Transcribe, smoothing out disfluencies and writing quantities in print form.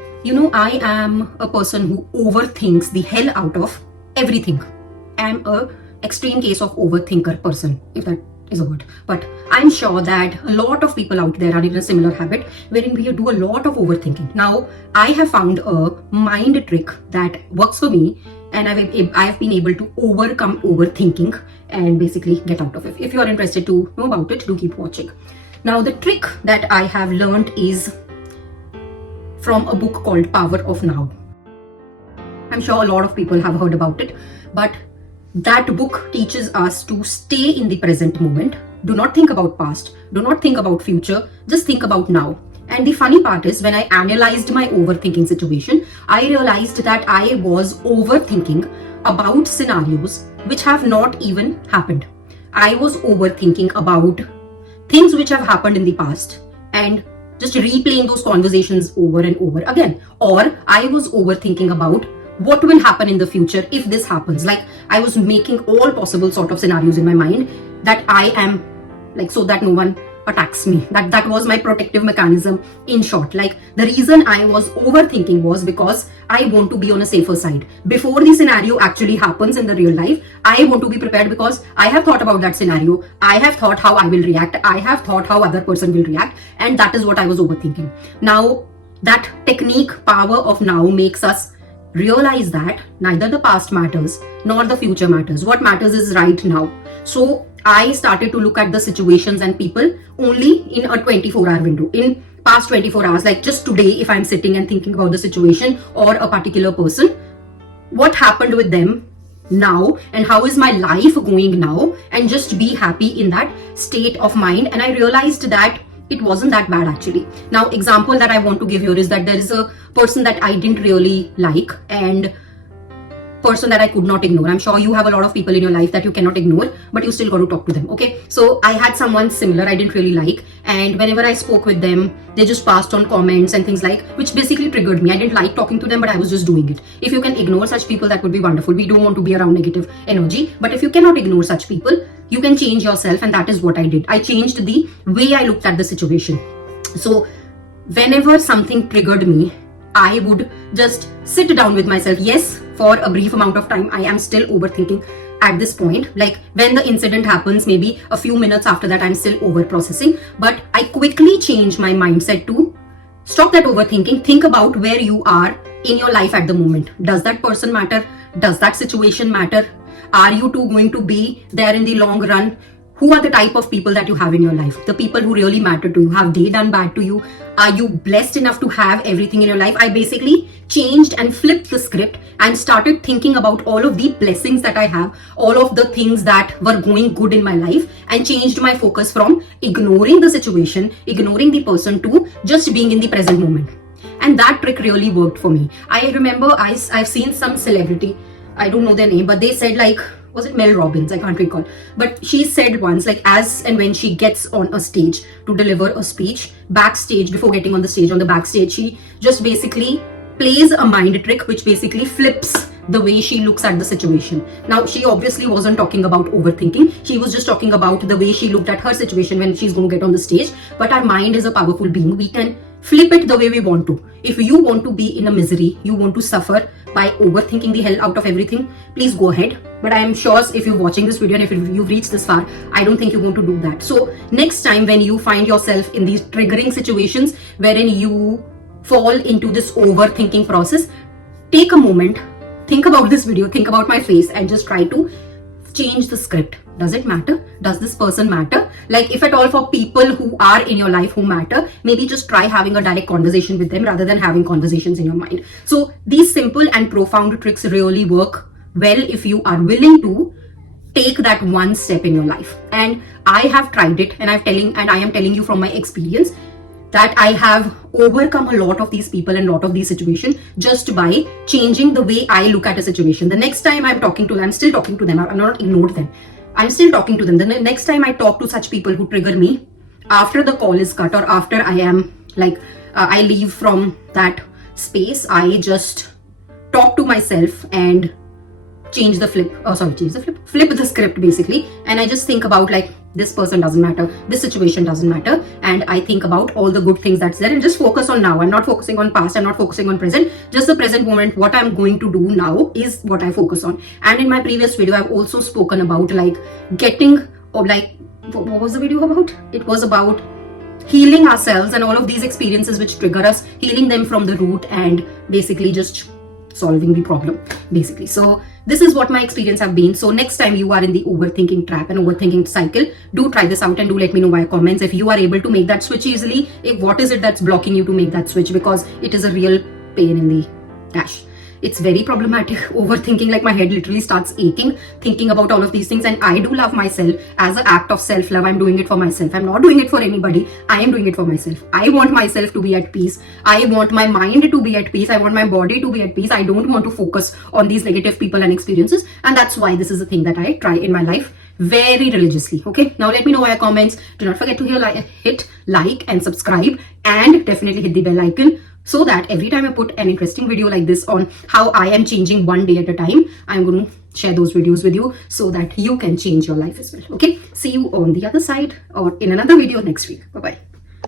I am a person who overthinks the hell out of everything. I'm a extreme case of overthinker person, if that is a word. But I'm sure that a lot of people out there are in a similar habit wherein we do a lot of overthinking. Now, I have found a mind trick that works for me, and I've been able to overcome overthinking and basically get out of it. If you are interested to know about it, do keep watching. Now, the trick that I have learned is from a book called Power of Now. I'm sure a lot of people have heard about it, but that book teaches us to stay in the present moment. Do not think about past, do not think about future, just think about now. And the funny part is, when I analyzed my overthinking situation, I realized that I was overthinking about scenarios which have not even happened. I was overthinking about things which have happened in the past and just replaying those conversations over and over again. Or I was overthinking about what will happen in the future if this happens. Like, I was making all possible sort of scenarios in my mind that I am like, so that no one attacks me. That was my protective mechanism, in short. Like, the reason I was overthinking was because I want to be on a safer side. Before the scenario actually happens in the real life, I want to be prepared because I have thought about that scenario. I have thought how I will react. I have thought how other person will react. And that is what I was overthinking. Now, that technique, Power of Now, makes us realize that neither the past matters nor the future matters. What matters is right now. So I started to look at the situations and people only in a 24-hour window. In past 24 hours, like just today, if I'm sitting and thinking about the situation or a particular person, what happened with them now and how is my life going now, and just be happy in that state of mind. And I realized that it wasn't that bad actually. Now, example that I want to give here is that there is a person that I didn't really like and person that I could not ignore. I'm sure you have a lot of people in your life that you cannot ignore, but you still got to talk to them. Okay, so I had someone similar I didn't really like, and whenever I spoke with them, they just passed on comments and things like, which basically triggered me. I didn't like talking to them, but I was just doing it. If you can ignore such people, that would be wonderful. We don't want to be around negative energy, but if you cannot ignore such people, you can change yourself, and that is what I did. I changed the way I looked at the situation. So whenever something triggered me, I would just sit down with myself. Yes, for a brief amount of time, I am still overthinking at this point. Like, when the incident happens, maybe a few minutes after that, I'm still over processing. But I quickly change my mindset to stop that overthinking. Think about where you are in your life at the moment. Does that person matter? Does that situation matter? Are you two going to be there in the long run? Who are the type of people that you have in your life? The people who really matter to you. Have they done bad to you? Are you blessed enough to have everything in your life? I basically changed and flipped the script and started thinking about all of the blessings that I have, all of the things that were going good in my life, and changed my focus from ignoring the situation, ignoring the person, to just being in the present moment. And that trick really worked for me. I remember I've seen some celebrity, I don't know their name, but they said, like, was it Mel Robbins? I can't recall. But she said once, like, as and when she gets on a stage to deliver a speech, backstage, before getting on the stage, on the backstage, she just basically plays a mind trick which basically flips the way she looks at the situation. Now, she obviously wasn't talking about overthinking. She was just talking about the way she looked at her situation when she's going to get on the stage. But our mind is a powerful being. We can flip it the way we want to. If you want to be in a misery, you want to suffer by overthinking the hell out of everything, please go ahead. But I am sure if you're watching this video and if you've reached this far, I don't think you're going to do that. So next time when you find yourself in these triggering situations wherein you fall into this overthinking process, take a moment, think about this video, think about my face, and just try to change the script. Does it matter? Does this person matter? Like, if at all, for people who are in your life who matter, maybe just try having a direct conversation with them rather than having conversations in your mind. So these simple and profound tricks really work well if you are willing to take that one step in your life. And I have tried it, and I am telling you from my experience that I have overcome a lot of these people and a lot of these situations just by changing the way I look at a situation. The next time I'm talking to them, I'm still talking to them. I'm not ignored them. I'm still talking to them. The next time I talk to such people who trigger me, after the call is cut or after I am like, I leave from that space, I just talk to myself and change the flip the script basically, and I just think about like this person doesn't matter, this situation doesn't matter, and I think about all the good things that's there and just focus on now. I'm not focusing on past, I'm not focusing on present, just the present moment. What I'm going to do now is what I focus on. And in my previous video I've also spoken about like getting, or like, what was the video about? It was about healing ourselves and all of these experiences which trigger us, healing them from the root and basically just solving the problem basically. So this is what my experience have been. So next time you are in the overthinking trap and overthinking cycle, do try this out and do let me know via comments if you are able to make that switch easily. If what is it that's blocking you to make that switch, because it is a real pain in the ash. It's very problematic. Overthinking, like my head literally starts aching thinking about all of these things. And I do love myself as an act of self-love. I'm doing it for myself. I'm not doing it for anybody. I am doing it for myself. I want myself to be at peace. I want my mind to be at peace. I want my body to be at peace. I don't want to focus on these negative people and experiences. And that's why this is a thing that I try in my life very religiously. Okay, now let me know via comments. Do not forget to hit like and subscribe, and definitely hit the bell icon, so that every time I put an interesting video like this on how I am changing one day at a time, I'm going to share those videos with you so that you can change your life as well. Okay, see you on the other side or in another video next week. Bye bye.